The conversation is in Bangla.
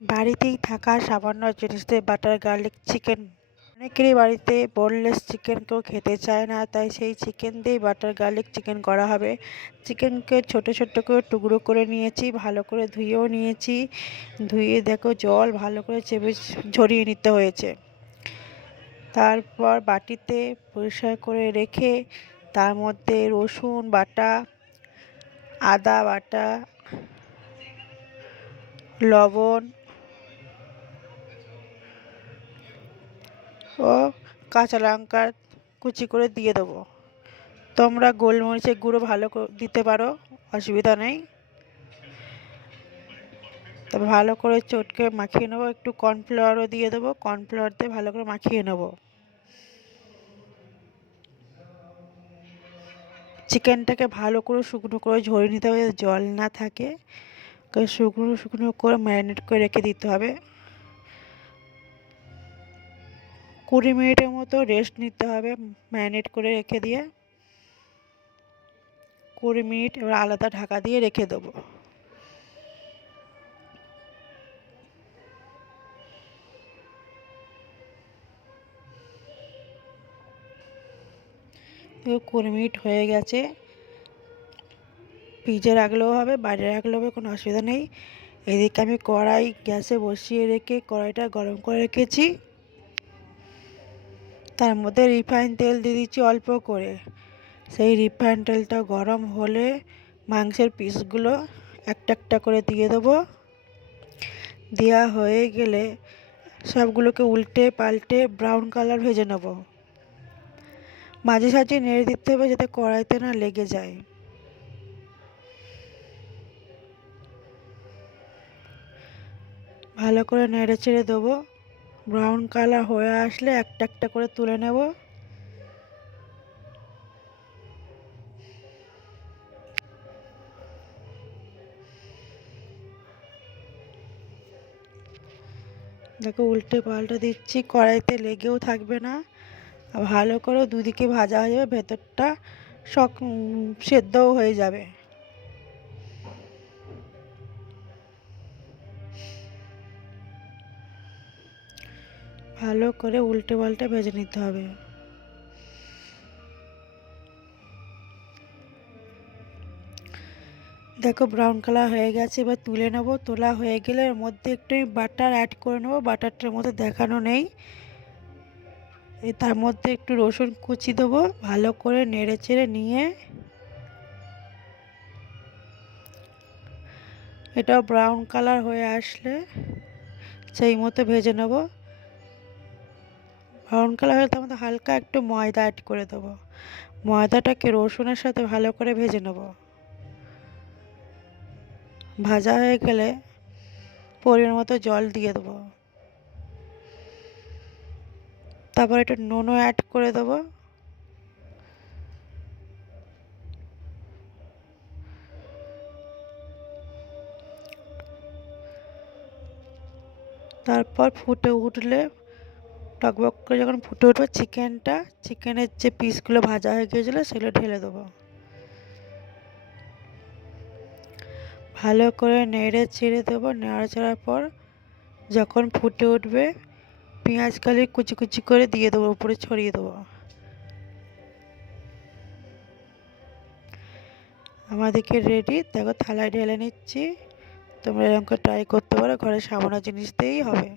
বাড়িতেই থাকা সামান্য জিনিস দিয়ে বাটার গার্লিক চিকেন। অনেকেরই বাড়িতে বোনলেস চিকেন কেউ খেতে চায় না, তাই সেই চিকেন দিয়েই বাটার গার্লিক চিকেন করা হবে। চিকেনকে ছোট ছোট করে টুকরো করে নিয়েছি, ভালো করে ধুয়েও নিয়েছি। ধুয়ে দেখো জল ভালো করে চেপে ঝরিয়ে নিতে হয়েছে। তারপর বাটিতে পরিষ্কার করে রেখে তার মধ্যে রসুন বাটা, আদা বাটা, লবণ ও কাঁচা লঙ্কা কুচি করে দিয়ে দেবো। তোমরা গোলমরিচের গুঁড়ো ভালো দিতে পারো, অসুবিধা নেই। তবে ভালো করে চটকে মাখিয়ে নেবো। একটু কর্নফ্লাওয়ারও দিয়ে দেবো, কর্নফ্লাওয়ার দিয়ে ভালো করে মাখিয়ে নেবো। চিকেনটাকে ভালো করে শুকনো করে ঝরিয়ে নিতে হবে, জল না থাকে। শুকনো শুকনো করে ম্যারিনেট করে রেখে দিতে হবে। 20 মিনিটের মতো রেস্ট নিতে হবে ম্যারিনেট করে রেখে দিয়ে। 20 মিনিট এবার আলাদা ঢাকা দিয়ে রেখে দেবো। দেখো 20 মিনিট হয়ে গেছে। ফ্রিজে রাখলেও হবে, বাইরে রাখলেও হবে, কোনো অসুবিধা নেই। এদিকে আমি কড়াই গ্যাসে বসিয়ে রেখে কড়াইটা গরম করে রেখেছি। তার মধ্যে রিফাইন তেল দিয়ে দিচ্ছি অল্প করে। সেই রিফাইন তেলটা গরম হলে মাংসের পিসগুলো একটা একটা করে দিয়ে দেবো। দেওয়া হয়ে গেলে সবগুলোকে উল্টে পাল্টে ব্রাউন কালার ভেজে নেব। মাঝে সাঝে নেড়ে দিতে হবে যাতে কড়াইতে না লেগে যায়। ভালো করে নেড়ে চেড়ে দেবো। ব্রাউন কালার হয়ে আসলে একটা একটা করে তুলে নেব। দেখো উল্টে পাল্টে দিচ্ছি, কড়াইতে লেগেও থাকবে না। ভালো করে দুদিকে ভাজা হয়ে যাবে, ভেতরটা সেদ্ধও হয়ে যাবে। ভালো করে উল্টে পাল্টে ভেজে নিতে হবে। দেখো ব্রাউন কালার হয়ে গেছে, এবার তুলে নেব। তোলা হয়ে গেলে এর মধ্যে একটু বাটার অ্যাড করে নেবো। বাটারটার মধ্যে দেখানো নেই। তার মধ্যে একটু রসুন কুচি দেবো। ভালো করে নেড়ে চেড়ে নিয়ে এটাও ব্রাউন কালার হয়ে আসলে সেই মতো ভেজে নেব। ব্রাউন কালার হলে তার মধ্যে হালকা একটু ময়দা অ্যাড করে দেবো। ময়দাটাকে রসুনের সাথে ভালো করে ভেজে নেব। ভাজা হয়ে গেলে পরিমাণ মতো জল দিয়ে দেবো। তারপর একটু নুনও অ্যাড করে দেবো। তারপর ফুটে উঠলে টকবক করে যখন ফুটে উঠবে চিকেনের যে পিসগুলো ভাজা হয়ে গিয়েছিলো সেগুলো ঢেলে দেবো। ভালো করে নেড়ে চেড়ে দেবো। নাড়াচাড়ার পর যখন ফুটে উঠবে পেঁয়াজ কালি কুচি কুচি করে দিয়ে দেবো, উপরে ছড়িয়ে দেবো। আমাদেরকে রেডি। দেখো থালায় ঢেলে নিচ্ছি। তোমরা এরকম করে ট্রাই করতে পারো, ঘরে সামান্য জিনিস দিয়েই হবে।